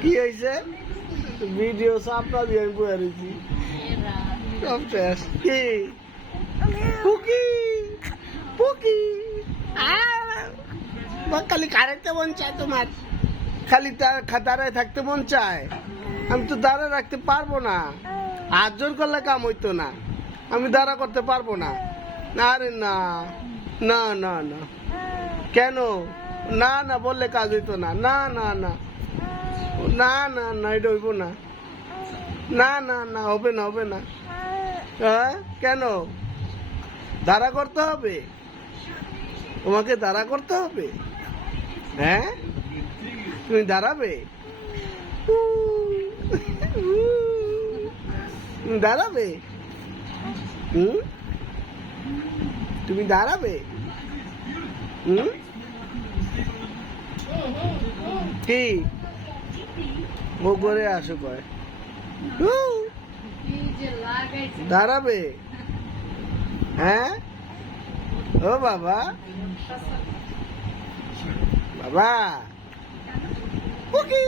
কি হয়েছে? ভিডিও সাপটা দিয়ে আমি বয়ে রয়েছি। সব শেষ। কি পুকি পুকি খালি কারেন্টে মন চায় তোমার, খালি দাঁড়ায় থাকতে মন চায়। আমি তো দাঁড়ায় রাখতে পারবো না, হাত জোর করলে কাম হইতো না, আমি দাঁড়া করতে পারবো না। আরে না না না না, কেন? না না বললে কাজ হইতো না। না না না না না না, এটা হইব না। না না না, হবে না হবে না। হ্যাঁ কেন? দাঁড়া করতে হবে, তোমাকে দাঁড়া করতে হবে। হ্যাঁ তুমি দাঁড়াবে, দাঁড়াবে, তুমি দাঁড়াবে। কি ও করে আসো কয় দাঁড়াবে? হ্যাঁ ও বাবা বাবা ওকে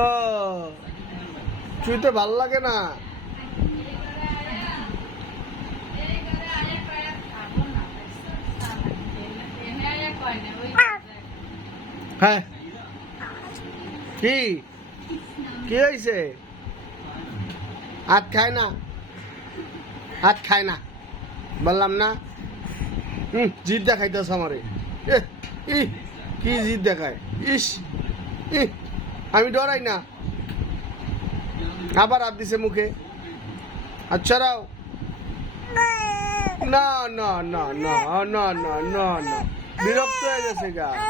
ও ছুঁতে ভাল লাগে না। হ্যাঁ কি কি হয়েছে? হাত খায় না, হাত খায় না বললাম না। জিদ দেখাইতেছ আমারে, কি জিদ দেখায়? ইস আমি ডরাই না, আবার হাত দিছে মুখে। আচ্ছা রাও না না না না না না না না, বিরক্ত হয়ে গেছে গা।